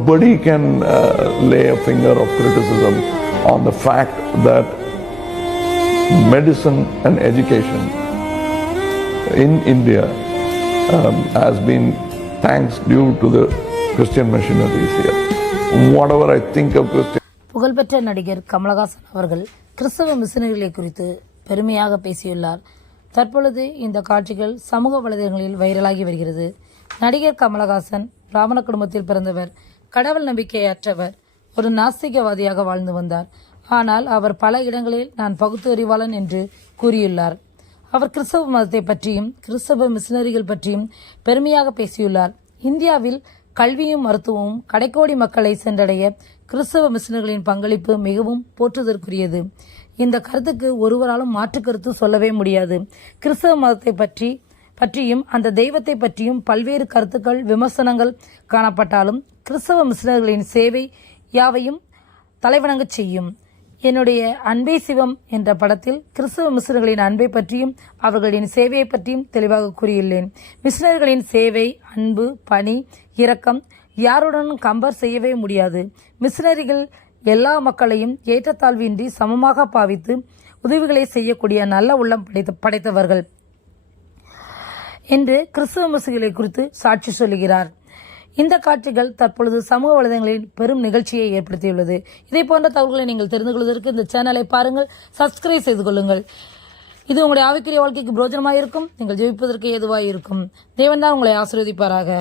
nobody can uh, lay a finger of criticism on the fact that medicine and education in India um, has been thanks due to the Christian missionaries here. Whatever I think of Christian புகழ்பெற்ற நடிகர் கமலஹாசன் அவர்கள் கிறிஸ்தவ மிஷினரிகளை குறித்து பெருமையாக பேசியுள்ளார் தற்பொழுது இந்த காட்சிகள் சமூக வலைதளங்களில் வைரலாகி வருகிறது நடிகர் கமலஹாசன் பிராமண குடும்பத்தில் பிறந்தவர் கடவுள் நம்பிக்கையற்றவர் ஒரு நாஸ்திகவாதியாக வாழ்ந்து வந்தார். ஆனால் அவர் பல இடங்களில் நான் பகுத்தறிவாளன் என்று கூறியுள்ளார். அவர் கிறிஸ்தவ மதத்தை பற்றியும் கிறிஸ்தவ மிஷினரிகள் பற்றியும் பெருமையாக பேசியுள்ளார். இந்தியாவில் கல்வியும் மருத்துவமும் கடைக்கோடி மக்களை சென்றடைய கிறிஸ்தவ மிஷினர்களின் பங்களிப்பு மிகவும் போற்றுதற்குரியது. இந்த கருத்துக்கு ஒருவராலும் மாற்று கருத்து சொல்லவே முடியாது. கிறிஸ்தவ மதத்தை பற்றி பற்றியும் அந்த தெய்வத்தை பற்றியும் பல்வேறு கருத்துக்கள் விமர்சனங்கள் காணப்பட்டாலும் கிறிஸ்தவ மிஷினர்களின் சேவை யாவையும் தலைவணங்க செய்யும். என்னுடைய அன்பே சிவம் என்ற படத்தில் கிறிஸ்தவ மிஷினர்களின் அன்பை பற்றியும் அவர்களின் சேவையை பற்றியும் தெளிவாக கூறியுள்ளேன். மிஷினர்களின் சேவை அன்பு பணி இரக்கம் யாருடனும் கம்பேர் செய்யவே முடியாது. மிஷினரிகள் எல்லா மக்களையும் ஏற்றத்தாழ்வின்றி சமமாக பாவித்து உதவிகளை செய்யக்கூடிய நல்ல உள்ளம் படைத்த படைத்தவர்கள். என்று கிறிஸ்துவ மிசுகளை குறித்து சாட்சி சொல்லுகிறார். இந்த காட்சிகள் தற்பொழுது சமூக வலைதளங்களில் பெரும் நிகழ்ச்சியை ஏற்படுத்தியுள்ளது. இதே போன்ற தகவல்களை நீங்கள் தெரிந்து கொள்வதற்கு இந்த சேனலை பாருங்கள் சப்ஸ்கிரைப் செய்து கொள்ளுங்கள். இது உங்களுடைய ஆவிக்குரிய வாழ்க்கைக்கு பிரோஜனமாக இருக்கும் நீங்கள் ஜெயிப்பதற்கு ஏதுவாக இருக்கும் தேவன் தான் உங்களை ஆசீர்வதிப்பாராக.